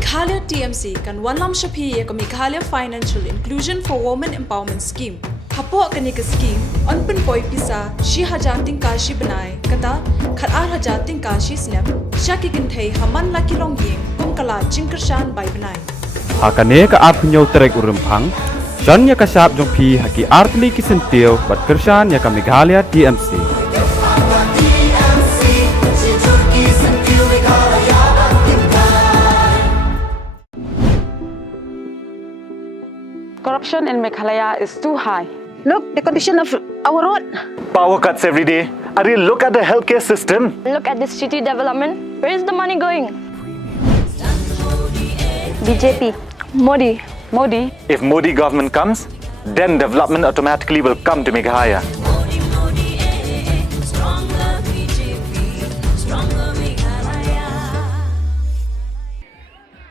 Meghalaya TMC kan Wanlam Shapi ya Meghalaya Financial Inclusion for Women Empowerment Scheme. Hapo kani ke scheme on pen poi pisa shi hajating kashi banai kata khat hajating kashi snap shaki kinthei haman laki longying kum kala jingkershan bai banai. Hakane ka apnyo trek urempang John ya kasap jong pi haki artli kisentil bat kershan ya ka Meghalaya TMC. Corruption in Meghalaya is too high. Look, the condition of our road. Power cuts every day. Ari, look at the healthcare system. Look at this city development. Where is the money going? BJP. Modi. Modi. If Modi government comes, then development automatically will come to Meghalaya.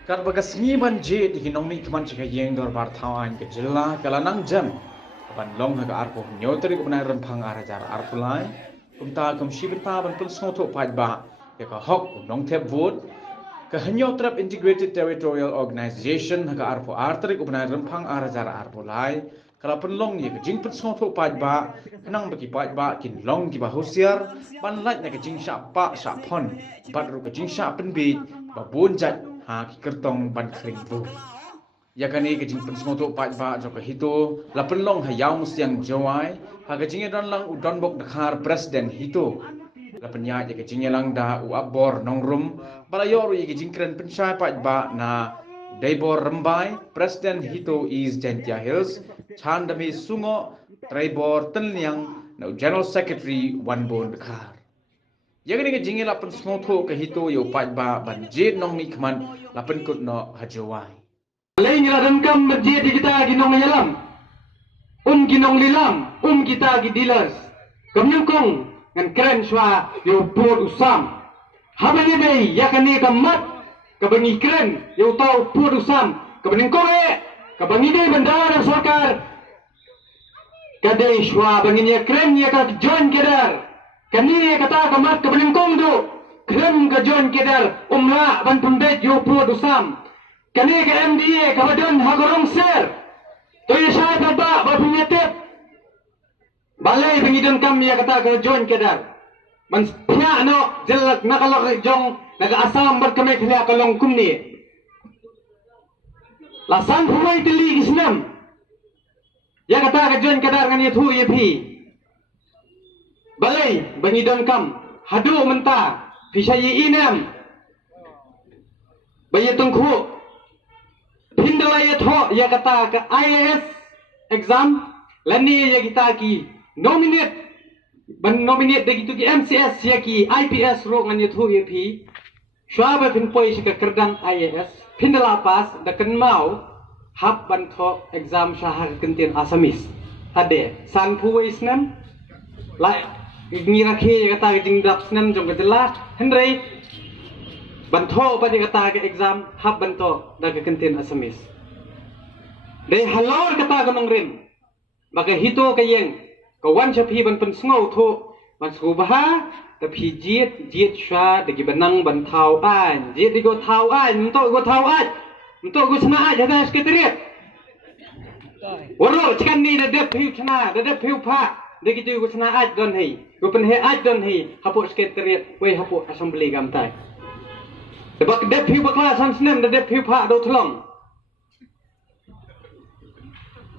Kat bagas ngiman je di hinong keman jika yeng dor bar tawan ke jela kalanang jam ban long ha arpo nyotri ko na rempang arajar arpulai umta kum shibita ban pul snoto paj ba ke ka hok nong thep vote ke hanyotrap integrated territorial organization ha arpo artri ko na rempang arajar arpulai kala penlong ye ke jing pul snoto paj ba nang bagi paj ba kin long ki ba hosiar ban lait na ke jing sha pa sha phon bat ru ke jing sha pen bi ba bon jat ha kertong ban kring bu ya kani ke jing pensmo to pa ba jo ka hito la penlong ha yaw siang jawai ha ke jing dan lang udon bok dakhar president hito la penya ya ke jing lang da u abor nongrum bala yoru ye ke jing kren pensai pa ba na Daibor Rembai president hito is Jentia Hills chandami sungo Traibor tenliang na general secretary wanbon dakhar Yang ini jingil lapan smoto ke hito yo pat ba banjir nong ni keman lapan kut no hajawai. Lain la dengkam masjid kita ginong yalam. Ginong lilam, kita dealers. Kamyangkong ngan keren swa yo pur usam. Habani bay yakani kamat kabangi keren yo tau pur usam. Kabaning kore kabangi day bandara sarkar. Kadai swa banginya keren ya ka join kedar. Kani kata kamat kebeningkong do krem ke John Kedar umla ban pundait yo pro dosam kani ke MDA kabadon hagorong ser to ya shay baba ba punyatep balai bingidon kam ya kata ke John Kedar man pya no jelak nakalok jong naga asam bar kame khlia kalong kumni lasan humai tili isnam ya kata ke John Kedar ngani thu ye phi Balai bangidon kam hadu menta fishayi inam bayi tungku hindalaya tho ya kata ke IAS exam lani ya kita ki nominate ban nominate de gitu ki MCS ya ki IPS ro ngan yathu ye phi shwaba pin poi shi ka kerdang IAS hindala pas da kan mau hab ban tho exam shahar kentien asamis ade san phuwais nam lai ngira ke kata jing dap senam jong ketela hendrei banto pa kata ke exam hab banto da ke kentien asamis de halor kata gonong rim baka hito kayeng kawan chapi ban pen sngo tho ban sku baha ta phi jiet sha de ki banang ban thau an jiet di go thau an mto go thau an mto go chna a jada sekretariat woro chikan ni de phi chna de phi pha de ki go chna a don hei Gupen he ajon he hapuk sekretariat we hapuk assembly gamtai. Sebab dep hiu bakla san senem dep hiu pak do tolong.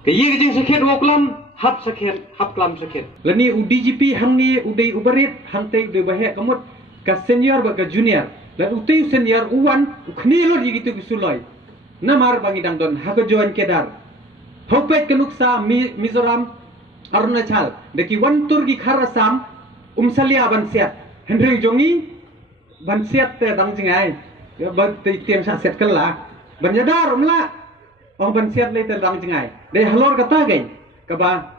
Ke ye jing sekret woklam hap sekret hap klam sekret. Lani UDGP hamni udai ubarit hante de bahe kamut ka senior ba ka junior. Dan utai senior uwan khni lo di gitu bisuloi. Namar bangidang don hago join kedar. Hopet kenuksa Mizoram Arunachal deki wantur ki kharasam umsalia bansiat Henry jongi bansiat te dang jingai ba tiam sa set kala banyadar umla oh bansiat le te dang jingai de halor kata gai kaba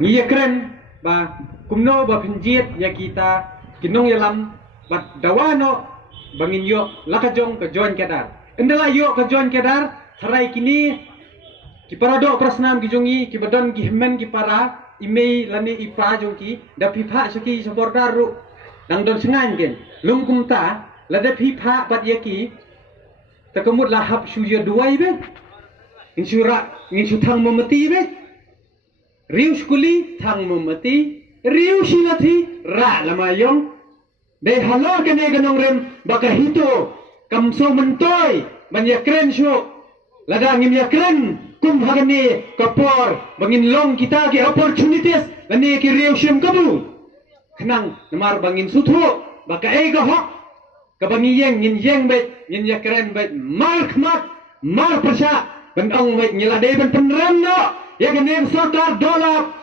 ngiye kren ba kumno ba pinjit ya kita kinong yalam bat dawano bangin yo lakajong ka join kedar endala yo ka join kedar harai kini ki parado prasnam ki jongi ki badan ki hemmen ki para email lani ipa jongki da pipa saki sabordaru dang don sengan gen lungkum ta la da pipa pat yaki takemut lahap syuja duai be insura ngin su thang memeti be riu skuli thang memeti riu sinati ra lamayong de halo kene ganong rem baka hito kamso mentoy banya kren syo ladang ngin ya kren kum hagani kapor bangin long kita ki opportunities lani ki riu sim kabu kenang namar bangin sutho baka ega hok kabangi yeng ngin yeng bet ngin ya keren bet mal khmat mal persya ban ong bet nyila de ban penram no ya gene sarkar dolap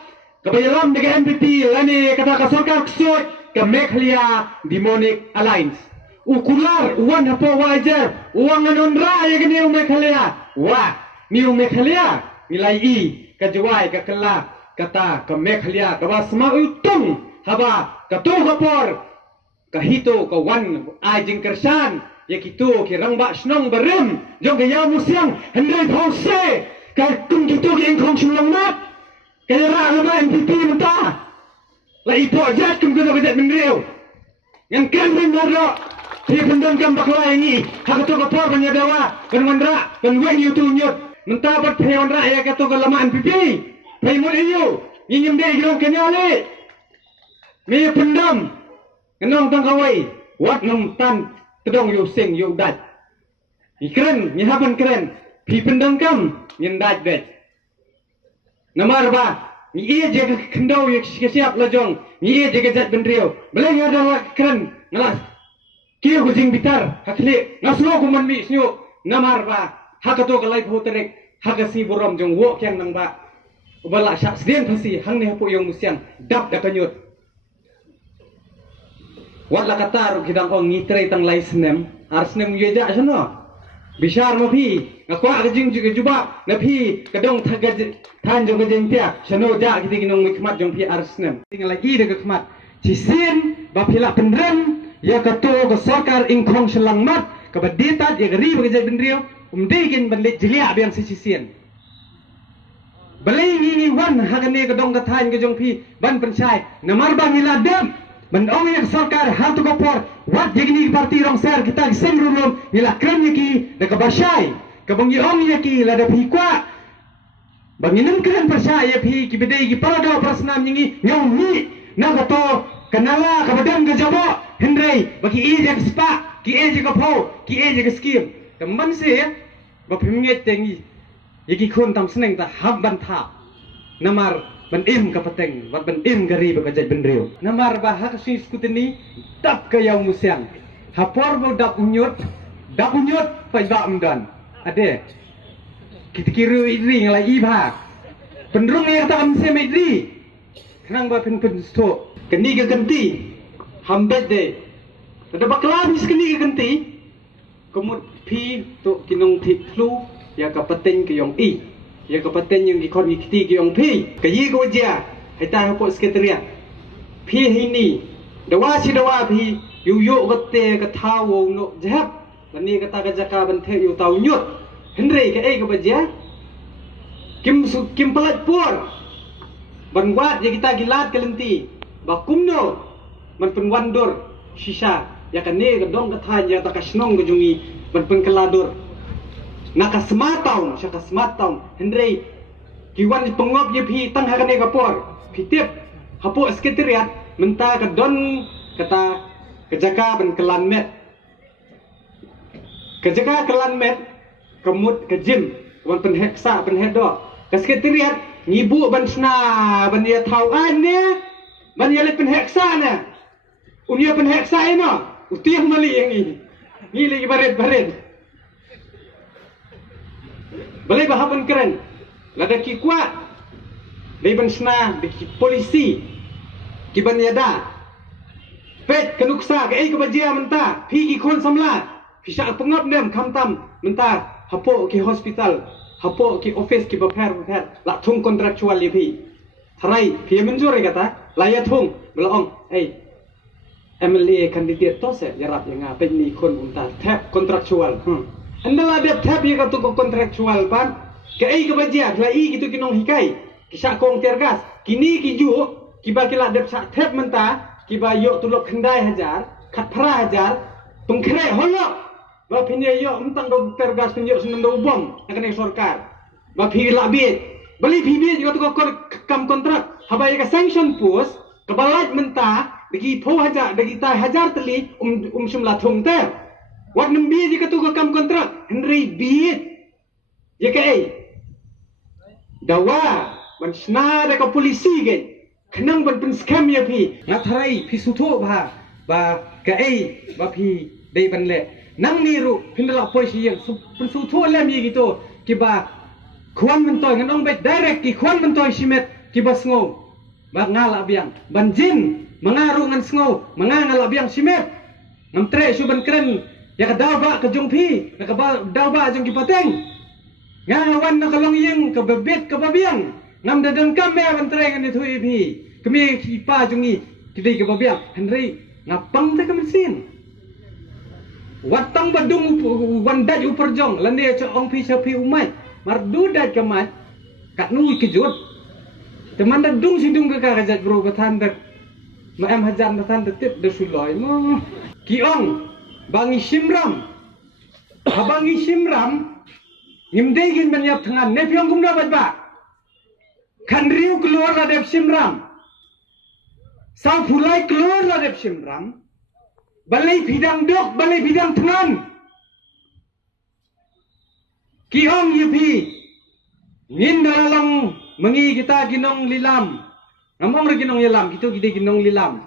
kabayalam de MPP lani kata ka sarkar ksot ka Meghalaya Demonic Alliance ukular uwan hapo wajar uang anondra ya gene Meghalaya wa niu Meghalaya nilai i ka jawai ka kala kata ka Meghalaya ka basma utung haba ka tu kapor kahito ka wan ai jing kersan ya kitu ki rangba snong berem jong ya musiang hendrai phose ka kum kitu ki engkong chulong mat ka ra ma MPP mata la ipo jat kum kudo jet menreu yang kan menaro hi pendon kam bakla ini ha to ka por banya dawa kan mandra kan wen yu tu nyot menta bat pheon ra ya ka to ka lama MPP phai mo iu nyim de gro kenyale mi pendam kenong tang kawai wat nong tan kedong yu sing yu dat ikren ni haban keren pi pendang kam nyen dat bet namar ba ni ie je kendau ye siap la jong ni ie je jat bendrio beleng ada keren ngalas kieu gujing bitar hakle ngaslo ku man mi snyo namar ba hakato ka lai photerek hakasi borom jong wo kyang nang ba ubala syak sdien phasi hang ne hapo yong musiang dap da kanyut wala katar kidang ong ngitre tang laisnem arsnem yeja asano bishar mo phi ngakwa gajing juga juba na phi kadong thagaj than jong gajing tia sano ja kiti kinong mikmat jong phi arsnem tinggal lagi de khmat cisin ba phila pendrem ya kato ka sarkar ingkhong selangmat ka badita ya gari bagaj bendrio umdegin banlit jilia biang sisien balai ni wan hagane kadong ka than ka jong phi ban panchai namar bang ila dem Mendong yang sarkar hantu kopor wat jegini parti rong ser kita sing rumum ila kram yaki da kabashai kabangi ong yaki la da phikwa banginam kan persaya phi ki bedai ki parado prasnam nyingi nyong ni na gato kanala kabadam ga jabo hendrei baki e je spa ki e je kapo ki e je skim kaman se ba phimnget tengi yaki khon tam sneng ta hab ban tha namar ban im ka pateng wat ban im gari ba kajat benreu namar ba hak sis kutini tap ka yaw musiang hapor bo dap unyut pa ba umdan ade kitikiru idri ngala iba pendrung ya ta am se medri khnang ba pen sto keni ga ganti hambet de ada bakla bis keni ga ganti komut phi to kinong thik flu ya ka pateng ka yong i ya kapaten yung ikon ikiti yung pi kayi ko dia hita po sekretariat pi hini dawa si dawa pi yu gote ka thawo no jap lani kata ka jaka ban the yu taw nyut hendrei ka e ka baja kim pelat por ban wat ya kita gilat kelenti bakumno man penwandor shisha ya kane ka dong ka tha ya ta ka snong ka jungi ban penkelador naka smart town syaka smart town hendrei kiwan pengop ye phi tang hakane kapor phitip hapo sekretariat menta ka don kata kejaka ban kelan met kejaka kelan met kemut ke gym wan penheksa penhedo ka sekretariat ngibu ban sna ban ya thau ane ban ya le penheksa na unia penheksa eno utiah mali yang ni lagi baret balai bahapan keren lada ki kuat dari bensna di polisi ki ban yada pet kenuksa ke ke bajia menta pi ki kon samla pisa pengap dem kamtam menta hapo ki hospital hapo ki office ki baper la thung kontraktual li pi tharai pi menjur kata laya thung belong MLA candidate to se jarap yang apa ni kon menta tap kontraktual Andala dia tap ya katu kontraktual pan ke ai ke bajia la i gitu kinong hikai kisah kong tergas kini kiju kiba kila dep sak tap menta kiba yo tulok kendai hajar khat phra hajar pengkre holok ba phinya yo mentang do tergas tunjuk senang do bom akan sarkar ba phi labit beli phi bi yo to kam kontrak habai ka sanction pus kebalat mentah dagi pho haja dagi tai hajar teli shumla thung te wat nambi ji ka tu kam kontrak henry bi ye kai dawa ban sna da ka polisi gen khnang ban pen scam ya phi ngatharai phi sutho ba kai ba phi dei ban le nang ni ru phindala poisi yang pen sutho le mi gitu kiba khwan man toy ngan ong bet direct ki khwan man toy simet kiba sngo ba ngala biang banjin mengaru ngan sngo mangala biang simet ngam tre su ban kren ya ka dawa ka jongphi ka dawa jong ki pateng ngawan na kalong yang ka bebet ka babiang ngam dadang kam me ban tre ngan thu phi kami ki pa jongi kidai ka babiang henry ngapang ta kamsin watang badung wandaj uperjong lande cha ong phi sa phi umai mardu daj kamai kat nu kejut teman dah dung sidung ke kajat bro bathan dak ma em hajan bathan tip de suloi mo kiong bangi simram abangi simram ngimdegin banyap thangan ne piong kumda batba khandriu keluar la dep simram sa phulai keluar la dep simram balai bidang dok balai bidang thangan kiong yepi ngin dalang mengi kita ginong lilam ngamong re ginong lilam gitu gide ginong lilam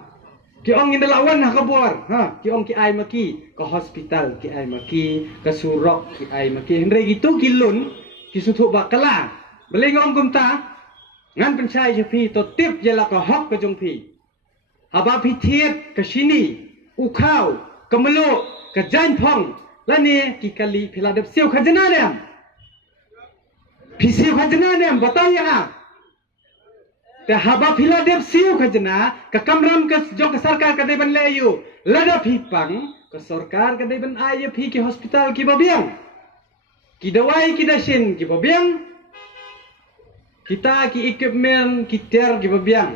ki ong inda lawan ha kabor ha ki ong ki ai maki ke hospital ki ai maki ke surok ki ai maki henre gitu kilun ki suthu bakala bele ngom kumta ngan penchai je phi to tip je la ka hok ke jong phi haba phi thiet ke sini u khau ke melo ke jan phong la ne ki kali phila dep siu khajana ne Pisiu khajana ne bataya a te haba phila dep siu khajana ka kamram ka jong ka sarkar ka dei ban le yu lada phi pang ka sarkar ka dei ban ai phi ki hospital ki babiang ki dawai ki dashin ki babiang kita ki equipment ki ter ki babiang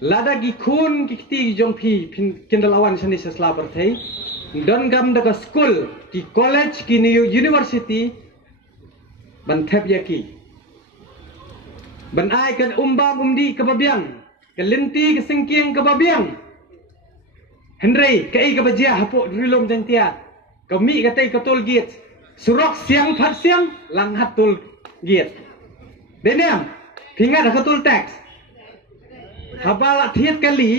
lada ki khun ki ti jong phi kindalawan sani sasla par thai don gam da ka school ki college ki university ban thep yaki ban ai kan umdi ke babiang ke linti ke singkiang ke babiang henry ke ai ke bajia hapo rilom jantia ke mi ke tai ke tol gate surok siang phat siang lang hatul gate deniam pingat ke tol tax habala thiet kali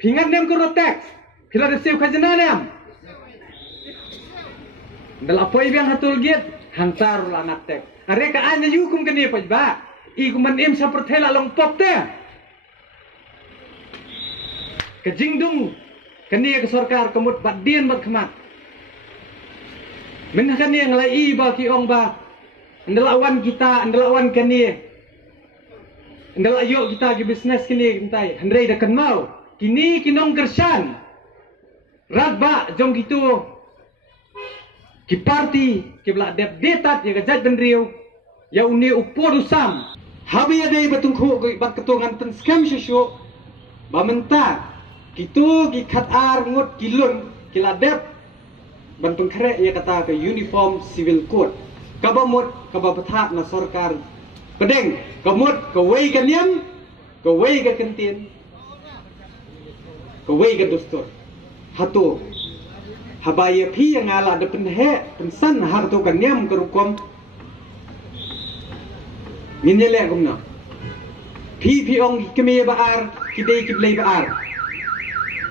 pingat nem ko tax phila de sew khajana nem dal apoi biang hatul gate hantar lanak tax are ka anya yukum kene pajba i kuman im seperti la long pop te ke jingdung kene ke sarkar kemut badien bat khamat men kene ngalai i ba ki ong ba ndelawan kita ndelawan kene ndela yo kita ki business kene entai handrei da kan mau kini kinong kersan radba jong gitu ki party ki bla dep detat ya gajat benriu ya uni upor usam habi adai batungkhu bat ketungan ten scam shisho bamenta kitu ki khatar ngut kilun kila dep ban pengkre ya kata ke uniform civil code kabamut kabapatha na sarkar pedeng kamut ka wei ka niam ka wei ka kentien ka wei ka dustur hatu habaya phi yang ala de penhe pensan har tu kan nyam kerukom minele gumna phi ong keme baar kidei kiblei baar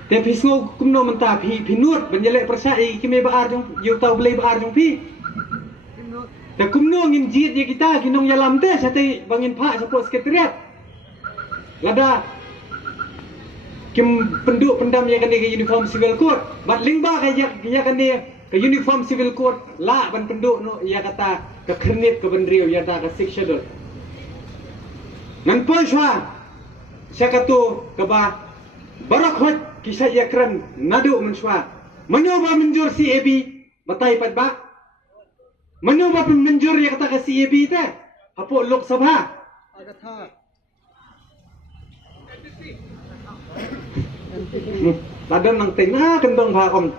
te phi sngo kumno menta phi nut benjele persai keme baar jong yu tau blei baar jong phi te kumno ngin jit ye kita kinong yalam te sate bangin pha support sekretariat lada kim penduk pendam yang kena ke uniform civil code bat lingba ke ya kena ke uniform civil code la ban penduk no ya kata ke kernit ke bendriu ya kata ke schedule nan polswa syakatu ke ba barakhot kisah ya keren nadu menswa menyoba menjur CAB batai pat ba menyoba menjur ya kata ke CAB te apo Lok Sabha Ladam nang tengah kentong bha om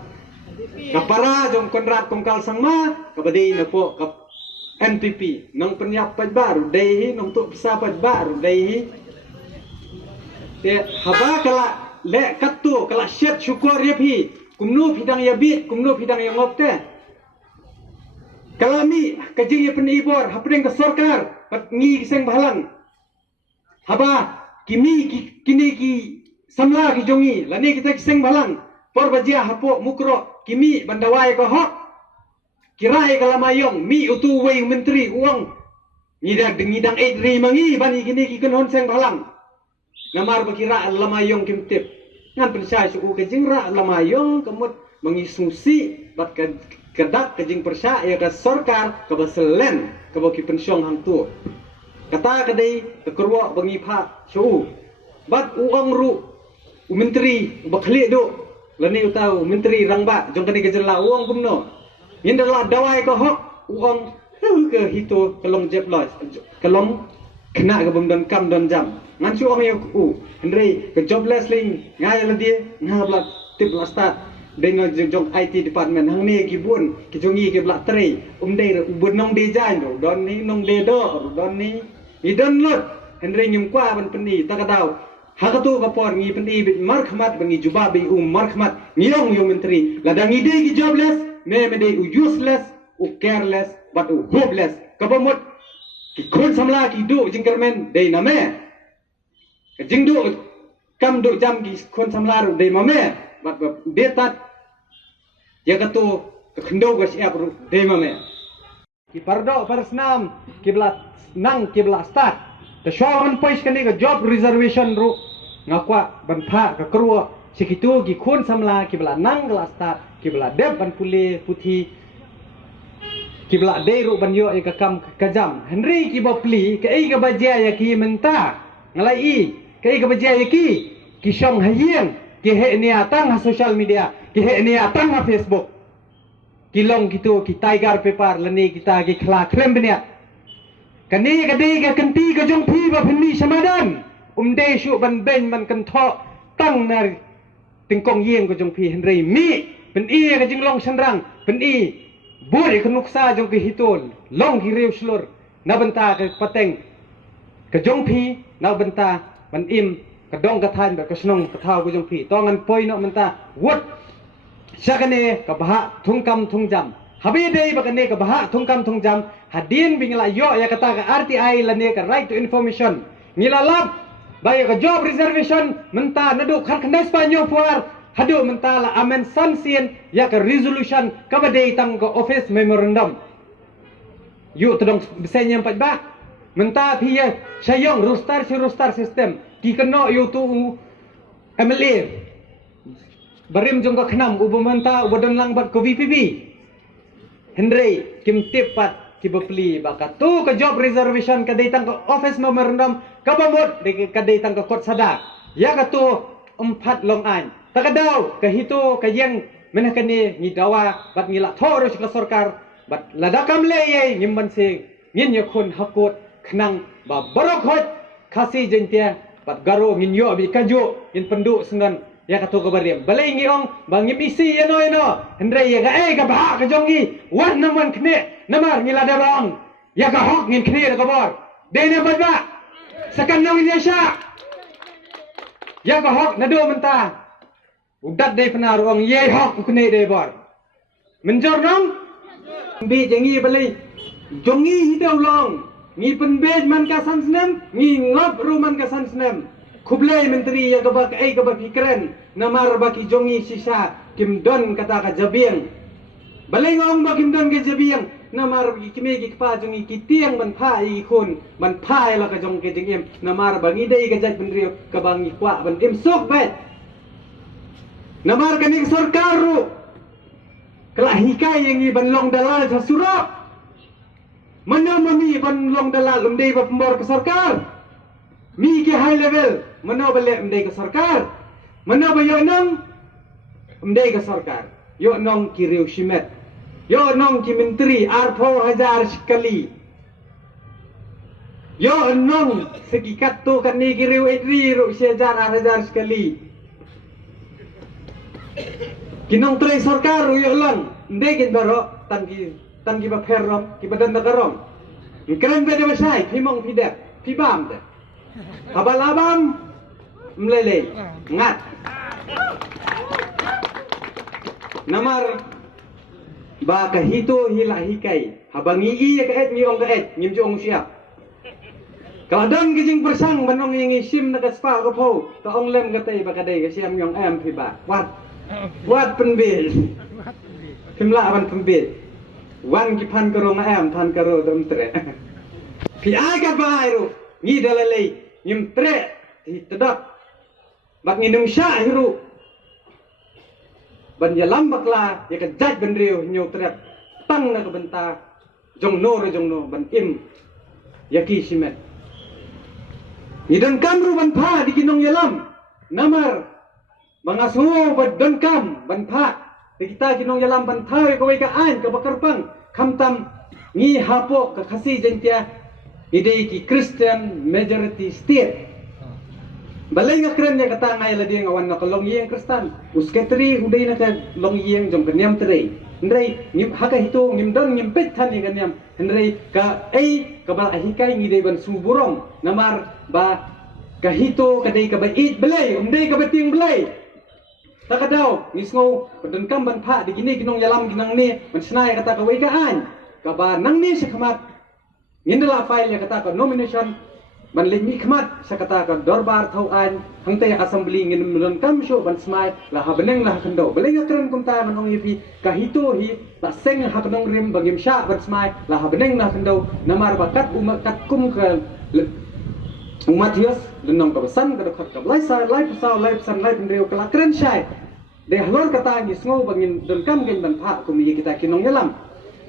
Kapara jong Konrad Kongkal Sangma kabadi na po kap NPP nang penyapat baru dehi nang tu pesapat baru dehi te haba kala le katu kala syet syukur ya phi kumnu bidang ya bit kumnu bidang ya ngop te kalami kajing ya penibor hapring ke sarkar pat ngi kiseng bahalang haba kini ki samla ki jongi lani kita kiseng bahalang por bajia hapo mukro kimi bandawai ko hok kirai kalamayong mi utu wei menteri uang ngidang edri mangi bani kini ki kenhon seng bahalang namar bakira lamayong kimtip ngan persya suku kajing ra lamayong kemut mengisusi bat kedak kajing persya ya ka sarkar ka baselen ka baki pensyong hang tu kata kadai ke kerwa bangi pha shu bat uang ru menteri bakhli do lani utau menteri rangba jong kani kejela uang kumno indala dawai ko hok uang ke hito kelong jeplos kelong kena ke bom dan kam dan jam ngan chu ang yo Henry ke jobless ling ngai la dia ngabla tip la start dengan jong IT department hang ni ki bun ki jongi ki bla tre dei ubun nong design ro don ni nong de do don ni idon lot Henry nyum kwa ban peni takadau hakatu kapor ngi peni bit markhamat bangi juba bi markhamat ngiyong yo menteri ladang ide ki jobless me de useless careless but hopeless kabamot ki khon samla ki do jingkermen dei name jing do kam do jam ki khon samla ro dei mame bat detat ya katu khndo ga siap ro dei mame ki pardo parsnam kiblat nang kiblat start the shawon pois kani ga job reservation ro ngakwa ban pha ka kruwa sikitu ki khon samla kiblat nang gla start kiblat deb ban puli puthi kibla deiru banyo e kakam kajam Henry ki bapli ke ai ga bajia ya ki menta ngalai i ke ai ga bajia ya ki shong hayeng ki he ni atang ha social media ki he ni atang ha Facebook ki long kitu ki tiger paper lani kita ki khla klem benia kani ga dei ga kanti ga jong phi ba phni samadan de shu ban ben man kan tho tang nar tingkong yeng ga jong phi Henry mi pen i ga jing long sanrang pen i buri ke nuksa jong ke hiton long ki rew slur na benta ke pateng ke jong phi na benta ban im ke dong ka than ba ke snong ka thau ke jong phi tongan poi no menta wot sakane ka baha thungkam thungjam habi dei ba kane ka baha thungkam thungjam hadin bingla yo ya kata ka RTI lane ka right to information ngilalap bayo ka job reservation menta nadu khan khandai spanyo puar hadu mentala amen sansien ya ke resolution kabadai tang ke office memorandum yu tedong besenya empat ba menta pia sayong rustar system ki keno yu tu MLA barim jong ka khnam ubu menta ubadan lang bat ko VPP Henry kim tipat ki bapli baka tu ke job reservation kadai tang ke office memorandum kabamot kadai tang ke kot sada ya ka tu empat long an takadaw kahito kayang menakani ni dawa bat ngila thoro ka sarkar bat ladakam leye ngimban sing ngin yakun hakot khnang ba barokhot khasi jentia bat garo ngin yo bi kajo in penduk sengan ya kato ka barem balai ngiong bangim isi eno hendrai ya ga ba ka jongi wan naman kne namar ngila darong ya ka hok ngin kne ka bor dene badba sakan nang Indonesia ya ka hok nado menta udat dei penaruang ye hok kune dei bor menjor nong bi jengi balai jongi hidau long ngi penbej man ka sansnem ngi ngop ruman ka sansnem kublai menteri ya gabak gabak ikren namar baki jongi sisa kimdon kata ka jabiang balai ngong ba kimdon ke jabiang namar baki kime ki pa jongi kitiang ban pha i khun ban pha la ka jong ke jengem namar bangi dei ka jaj menteri ka bangi kwa ban im sok bet namar kani sarkar ru kelahikai yang i ban long dalal sa surap mana mami ban long dalal umdei ba pembor ke sarkar mi ke high level mana bale umdei ke sarkar mana ba yo nang umdei ke sarkar yo nong ki riu shimet yo nong ki menteri arpo hajar sekali yo nong segikat tu kan ni ki riu edri ru sejar hajar sekali Kinong tray sarkar uyulan. Hindi kin baro tan ki ba perrom ki badan nagarom. Keren beda masai pimong pidek pibam de. Habalabam mlele ngat. Namar ba kahito hila hikai habangi iya kaet ni ong kaet ngim ong siap. Kadang kijing persang banong yang isim na kaspa ko po to ong lem katay bakadai kasiam yung am piba. Wat penbil. Pimla ban penbil. Wan kipan karo am tan karo dom tre. Pi aga bairu ni dalalay ngim tre ti tedap. Bak nginum sya hiru. Ban yalam bakla ya ka jaj ban riu nyo tre tang na ka benta jong no ban im yaki simet. Idan kamru ban pa di kinong yalam namar mga suwo ban kam ban pa di kita kinong yalam ban tawe kawai ka an ka bakarpang kamtam ni hapo ka kasi jentia idei ki Christian majority state balay nga kren niya kata ngay ladi nga wan na kalong yeng Kristan usketri huday na ka long yeng jong kanyam tere Henry ngim haka hito ngim don ngim pet tan ni kanyam Henry ka ay kabal ahikay ngidey ban suburong namar ba kahito kaday kabait balay umday kabating balay takadaw ngisngo padan ban pa di gini kinong yalam ginang ni mansanay kata kaway kaan kaba nang ni sa kamat ngindala file niya kata ka nomination ban limi khmat sakata ka dorbar thauan hangtay assembly ngin mulon kamsho ban smai la habeneng la kando belenga keren kumta manong yipi kahito hi ta seng haknong rim bangim sha ban smai la habeneng la kando namar bakat umat kat kum ka umat yos lenong ka besan ka khat ka lai pasau lai pesan lai pendreu ka keren syai de halor kata ngisngo bangin don kam gen ban pha kum yi kita kinong yalam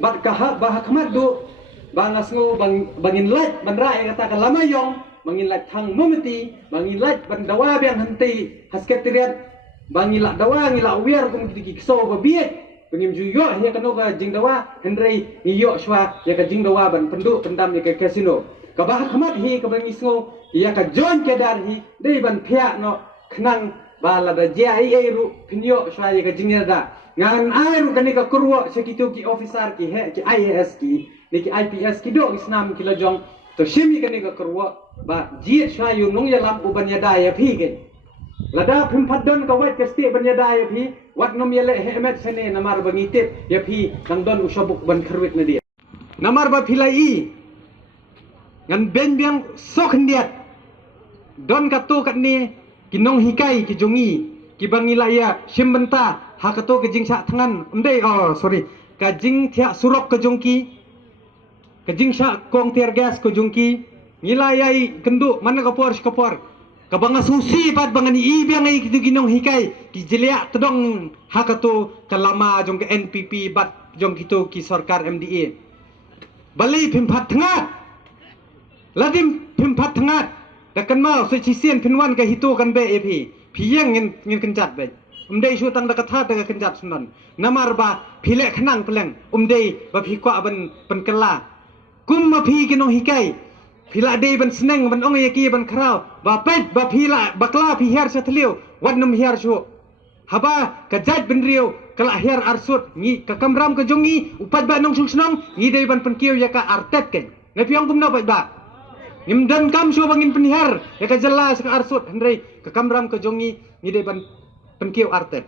bat ka ha bah khmat do bangas ngo bangin lat ban ra kata ka lamayong bangin lat thang mometi bangin lat ban dawa biang hanti hasketiriat bangin lat dawa ngila wiar kum kiti kiso ba biet bangim juyo ya kano ka jing dawa henrei niyo shwa ya ka jing dawa ban penduk pendam ya ka casino ka bah khamat hi ka bangis ngo ya ka jon kedar hi dei ban phia no khnang bala da jai ru pinyo shwa ya ka jing da ngan airu kani ka kurwa sekitu ki officer ki he ki IAS ki niki IPS ki do isnam ki lajong to shimi kani ka kurwa ba jiet shayu nung yalam uban yada ya phi ke lada phim phaddon ka wat kasti ban yada ya phi wat nom yele hemet sene namar bangite ya phi nangdon usabuk ban kharwit na dia namar ba philai ngan ben biang sok ndiat don ka to kat ni kinong hikai ki jongi ki bangilaya shimbenta hakato ke jingsa tangan undai ka jing thia surok ke jongki ke jingsa kong tiar gas ke jongki ngilayai kendu mana kapor ka banga susi pat bangani ibiang ai kitu ginong hikai ki jelia tedong hakato kalama jong ke NPP bat jong kitu ki sarkar MDA balai pimphat thangat ladim pimphat thangat dakan mau se chisien pinwan ka hitu kan be ep phiyang ngin kenjat be umdei su tang dakat hat daga kenjat sunan namar ba phile khnang peleng umdei ba phikwa ban penkela kum ma phi kinong hikai phila dei ban sneng ban ong yaki ban khrau ba pet ba phila bakla phi her sathliu wadnum her su haba ka jat ben riu kala her arsut ngi ka kamram ka jongi upat ba nong susnong ngi dei ban penkiu ya ka artet ken ngapiang kumna ba ngimdan kam su bangin penihar ya ka jelas ka arsut hendrei ka kamram ka jongi ngi dei ban penkiu artet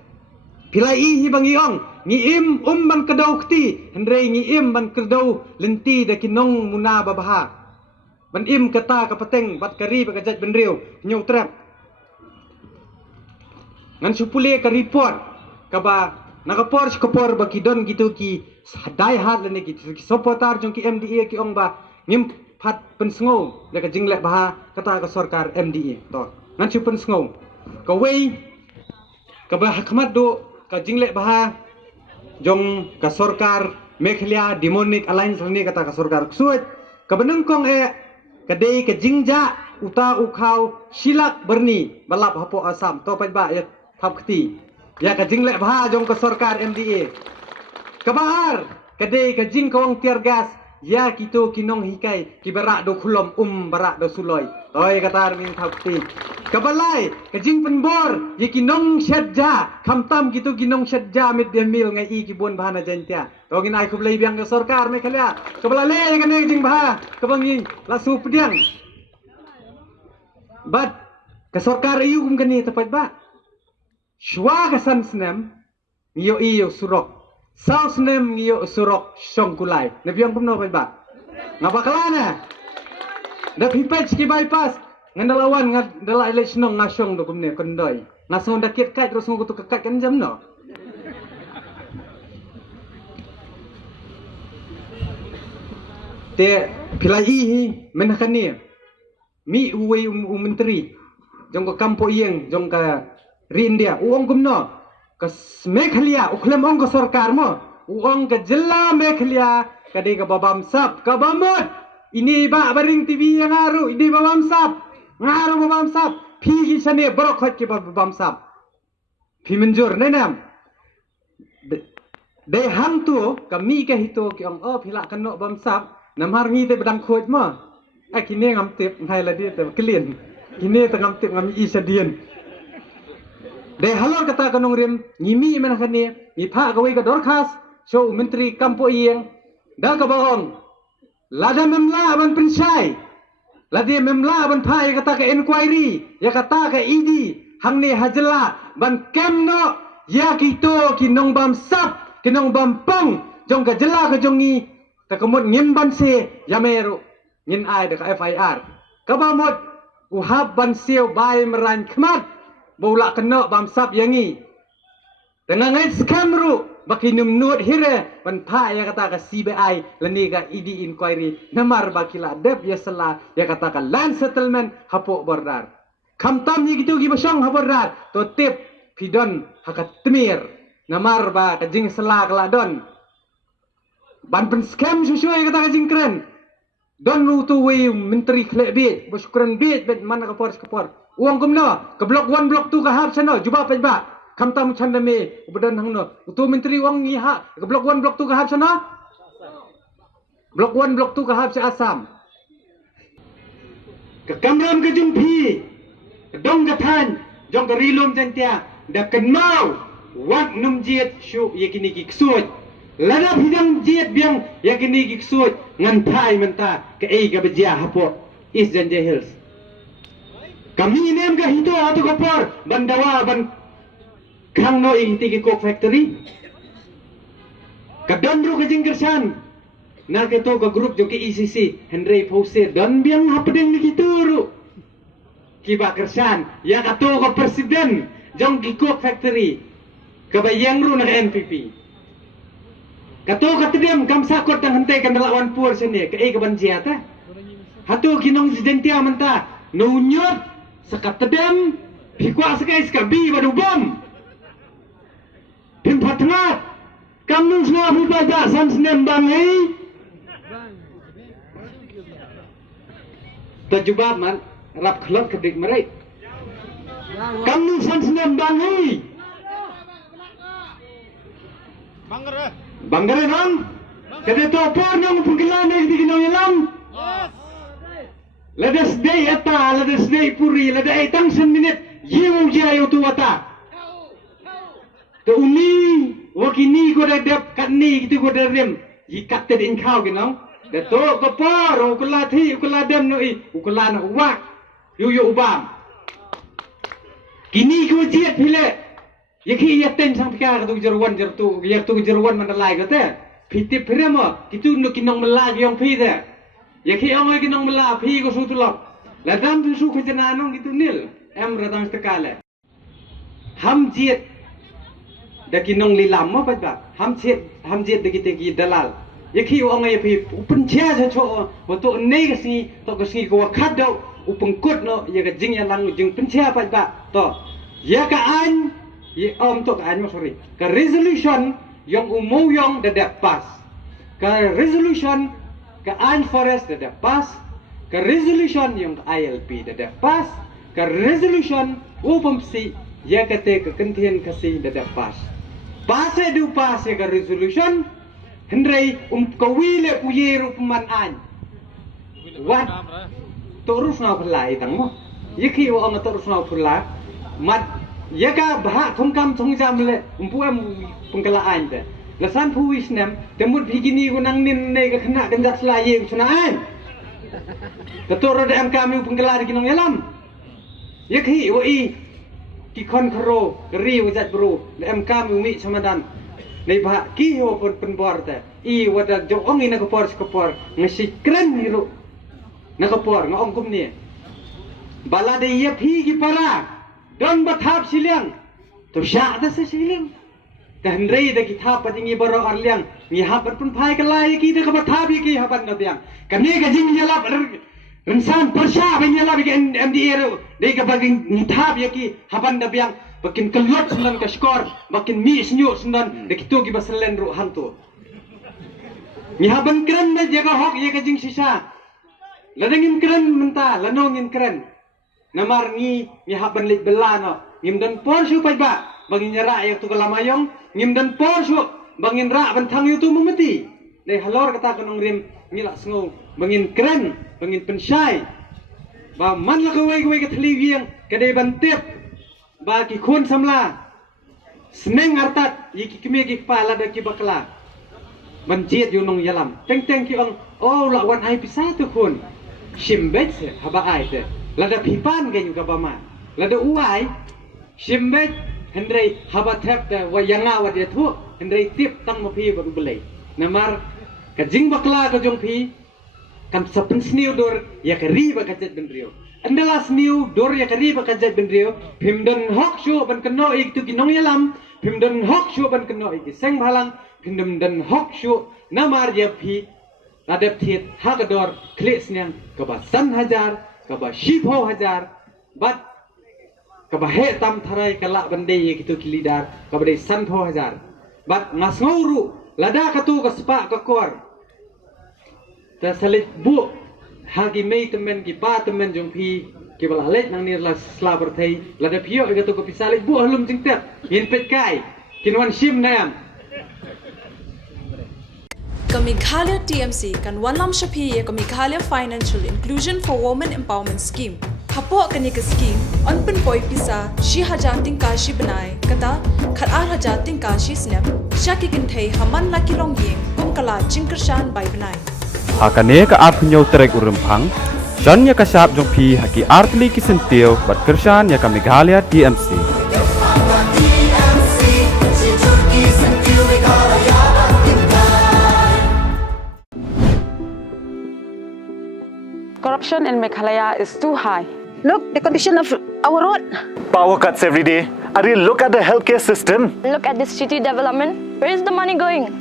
pilai hi bangi ong ngi im ban kedau kti hendrei ngi im ban kedau lenti da kinong muna babaha ban im kata ka pateng bat kari ba ka jat ben riu nyau trap ngan supule ka report ka ba nakapor skopor ba kidon gitu ki sadai hat lene ki sopotar jong ki MDA ki ong ba ngim phat pensngo le ka jingle ba kata ka sarkar MDA to ngan su pensngo ka wei ka ba hakmat do ka jingle ba jong ka sarkar Mekhlia Demonic Alliance ni kata ka sarkar suat ka beneng kong ka dei ka jingja uta ukhau silak berni balap hapo asam to pai ba ya thap khti ya ka jingle ba jong ka sarkar MDA ka bahar ka dei ka jing kong tiar gas ya kita kinong hikai ki barak do khulom barak do suloi toy kata min thakti kabalai kajing penbor ye kinong shadja khamtam gitu kinong shadja mid dia mil ngai i ki bon bahana jantia to ngin ai kublai biang ke sarkar me khalia kabalale kan jing bah kabangi la su pediang but ke sarkar iu kum kani tepat ba shwa ka san snem yo iyo surok South nem yo surok song kulai. Nabiang pun nopo ba? Ngabakalana. Da pipet ki bypass. Ngandalawan ngadala election ngasong do kumne kondoy. Ngasong dakit kai terus ngutu kekat kan jam no. Te pilai hi menakani. Mi uwe menteri. Jong ko kampo yeng jong ka rindia uong kumno. Kas Meghalaya uklem ong ka sarkar mo uong ka jilla Meghalaya kadi ka babam sap ka bamot ini ba baring TV yang ngaru ini babam sap ngaru babam sap phi sane borok hot ki babam sap phi menjur nenam de hang tu kami ka hito ki ong phila kanok babam sap namhar ngi te bedang khoj mo kini ngam tip ngai la dia te klien kini te ngam tip ngam i sadien de halor kata kanong rim ngimi menakani mi pha gawe ka dorkhas so menteri kampo iyeng da ka baong lada memla ban prinsai lada memla ban pha ya kata ka inquiry ya kata ka id hangni hajla ban kemno ya kito kinong bam sap kinong bam pong jong ka jela ka jongi ka kamot ngim ban se yameru ngin ai da ka FIR ka bamot uhab ban seo bai meran khmat bola kena bamsap yangi dengan ngai scam ru baki numnut hire ban pha ya kata ka CBI lani ka ED inquiry namar bakila dep ya sala ya kata ka land settlement hapo bordar khamtam ni gitu gi basong habordar to tip pidon hakat temir namar ba ka jing sala kala don ban pen scam susu ya kata ka jing keren don ru tu we menteri khlek bit buskran bit mana ka por uang kumno ke blok 1 blok 2 ka hab sano juba pajba khamtam chandame ubadan hangno utu menteri uang ni ha ke blok 1 blok 2 ka hab sano blok 1 blok 2 ka hab sa Assam ke kamram ke jumpi ke dong ka than jong ka rilum jantia da kenau wat num jiet shu yakini ki ksut lada bidang jiet biang yakini ki ksut ngan thai menta ke ei ka bejia hapo East Janjay Hills kami nem ka hito ato kapor bandawa ban kangno ing tiki coke factory kadandro ka jingkersan na keto ka group jo ke ECC Henry Pose dan biang hapdeng ni kituru kiba kersan ya kato ka presiden jong ki coke factory kabayang ru na NPP kato ka tedem kam sakot tang hentay kan dalawan pur sene ke e ka banjiata hatu kinong sidentia menta nunyot sekat tedem pikwa sekai skabi badu bom pimpat tengah kamu semua berbaga san senem bangai terjebak man rap kelot kedik merik kamu san senem bangai bangare nang kade topor nang penggelan di kinong yelam Lada sedai ata, lada sedai puri, lada etang sen minit, yew jayo tu ata. Te uni, wakini ko dap katni gitu ko darim, yikat te in kau ginau. Da to ko por, ukula thi, ukula dem no I, ukula na uwak, yu ubam. Kini ko jiat pile, yaki yaten sang pika tu jerwan jertu, yak tu jerwan mandalai kata. Pitip piremo, gitu no kinong melag yang pide. Ya ki amoi kinong mela phi ko sutulok la dam tu su khajana nong gitu nil em ratang stekale ham jiet da kinong lilam mo pa ham jiet da kitegi dalal ya ki amoi phi upen chia cha cho bo to nei ka si to ka si ko khat do upeng kut no ya ka jing ya lang jing pen chia pa to ya ka an ye om to ka an mo sorry ka resolution yang umum yang da pas ka resolution ke An Forest dah pas, ke resolution yang ILP dah pas, ke resolution UPMC ya kata ke kentian kasih dah pas. Pas edu pas ya ke resolution, Hendrai kawile puye rupaman an. Wat terus nau pelai tangmo. Yaki wa ang terus nau pelai. Mat yaka bahak thongkam thongjam le puam pengkelaan te. Lasan puis nam temut bikini gunang nin ne ka khana kan jat slaye sunaan. Ketua de MK mi pengkelar kinong yalam. Yaki wa I ki kon khro ri wa jat bro le MK mi samadan. Nei bah ki ho pen bor te. I wa da jo ong ina ko por ngasi kren hiru. Na ko por ngong kum ni. Bala de ye phi ki para. Don bathap siliang. To sha da se siliang. Dan rei da ki thap patingi baro arliang. Ni hapan pun phai ka lai ki da ka bathap ki hapan no tiang. Kami ka jing yalap Rensan persya benyala bikin MDA ru. Dei ka baging ni thap ye ki hapan da biang. Bakin kelot sendan ka skor, bakin mi senyuk sendan de kitu ki baselen ru hantu. Ni haban keren na jaga hok ye ka jing sisa. Ladangin keren menta, lanongin keren. Namar ni haban lit belano, ngim dan porsu pai ba, bangin nyara ya tu kalamayong, ngim dan porsu bangin ra bantang yu tu memeti. Dei halor kata kanong rim ngilak sengo, bangin keren, bangin pensyai. Ba man la kawai ka tliwiang, kadai bantep. Bagi kun samla seneng artat yiki kime ki pala da ki bakla banjit yunong yalam teng ki ong oh lawan ai pisah tu kun shimbet haba ai te lada pipan ga juga bama lada uai shimbet hendrei haba tap da wa yanga wa dia thu hendrei tip tang mo pi ba belai namar ka jing bakla ka jong pi kam sapen sniu dor ya ka ri ba ka jet ben rio Andalas new dor ya kari ba kajat ben rio pimdan hok shu ban keno ik tu kinong yalam pimdan hok shu ban keno ik seng bhalang pimdan dan hok shu namar ya phi adap thit hagador klis nyang ka ba san hajar ka ba shipho hajar bat ka ba he tam tharai kala bande ye kitu kilidar ka ba de san pho hajar bat ngasnguru lada ka tu ka spa ka kor ta salit bu Hagi mei temen ki pa temen jong pi ki bala let nang nir la slaber thei la de pio ga to ko pisale bu halum jing tet yin pet kai kinwan shim nam Kamighalia TMC kan Wanlam Shapi Kamighalia Financial Inclusion for Women Empowerment Scheme. Hapo kani ka scheme on pen poi pisa shi hajating kashi banai kata khar hajating kashi snap shaki kin thei haman la kilong yeng kum kala jingkershan bai banai. Hakane ka apnyo trek urempang, John ya kasap jong pi haki artli kisentio bat kershan ya Kamighalia TMC. Corruption in Meghalaya is too high. Look, the condition of our road. Power cuts every day. Ari, look at the healthcare system. Look at this city development. Where is the money going?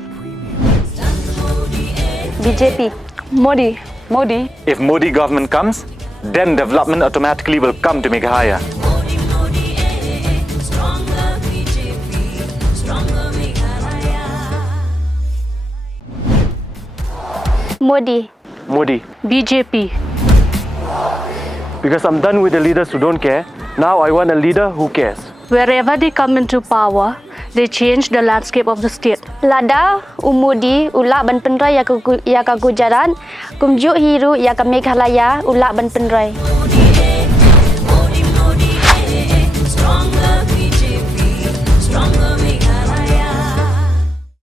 BJP. Modi. Modi, If Modi government comes, then development automatically will come to Meghalaya. Modi. Modi. BJP. Because I'm done with the leaders who don't care. Now I want a leader who cares. Wherever they come into power, they change the landscape of the state. Lada, Umudi, Ulak Ban Penrai, Yaka Gujarat, Kumjuk Hiru, Yaka Meghalaya, Ulak Ban Penrai.